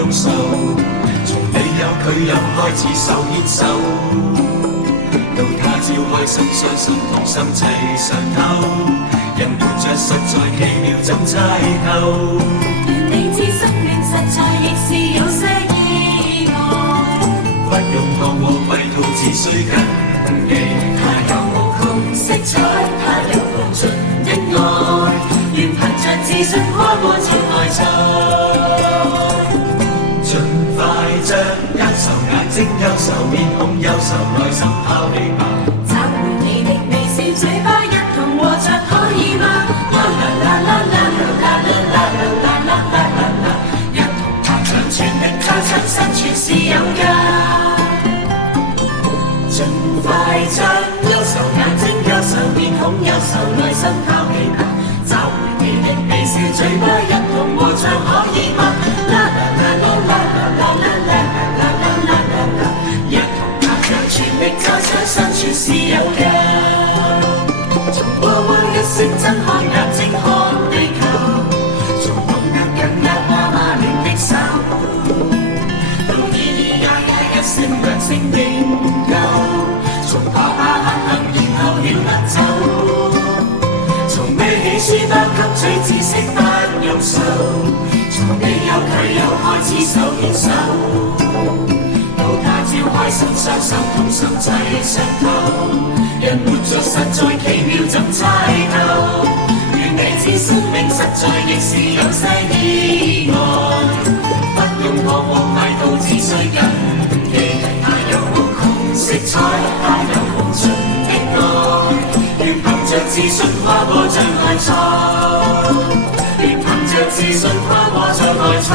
用手，從你有佢有開始手牽手，到他朝開心傷心痛心齊上透，人活着實在奇妙怎猜透？願你知生命實在亦是有些意外，不用彷徨迷途，只需緊記，它有無窮色彩，它有無盡的愛，願憑着自信跨過潮來潮。盡快將憂愁眼睛憂愁面孔憂愁內心拋棄吧，找回你的微笑嘴巴一同和着可以嗎？啦啦啦啦啦啦啦啦啦啦啦啦啦，一同拍掌全力再親身全是有價。盡快將憂愁眼睛憂愁面孔憂愁內心拋棄吧，找回你的微笑嘴巴一同和着可以嗎？啦啦啦啦啦啦啦啦啦啦啦啦，一同拍掌全力再親身全是有價。從過往一聲睜開眼睛看地球，從碰得緊握媽媽靈的手，到咿咿呀呀一聲兩聲應夠，從爬爬行行然後亂奔走，從孭起書包吸取知識不用手，從你有佢有開始手牽手，到他朝開心傷心痛心齊上透，人活着實在奇妙怎猜透？願你知生命實在亦是有些意外，不用彷徨迷途，只需緊記，它有無窮色彩，它有無盡的愛，願憑着自信跨過障礙賽，願憑着自信跨過障礙賽。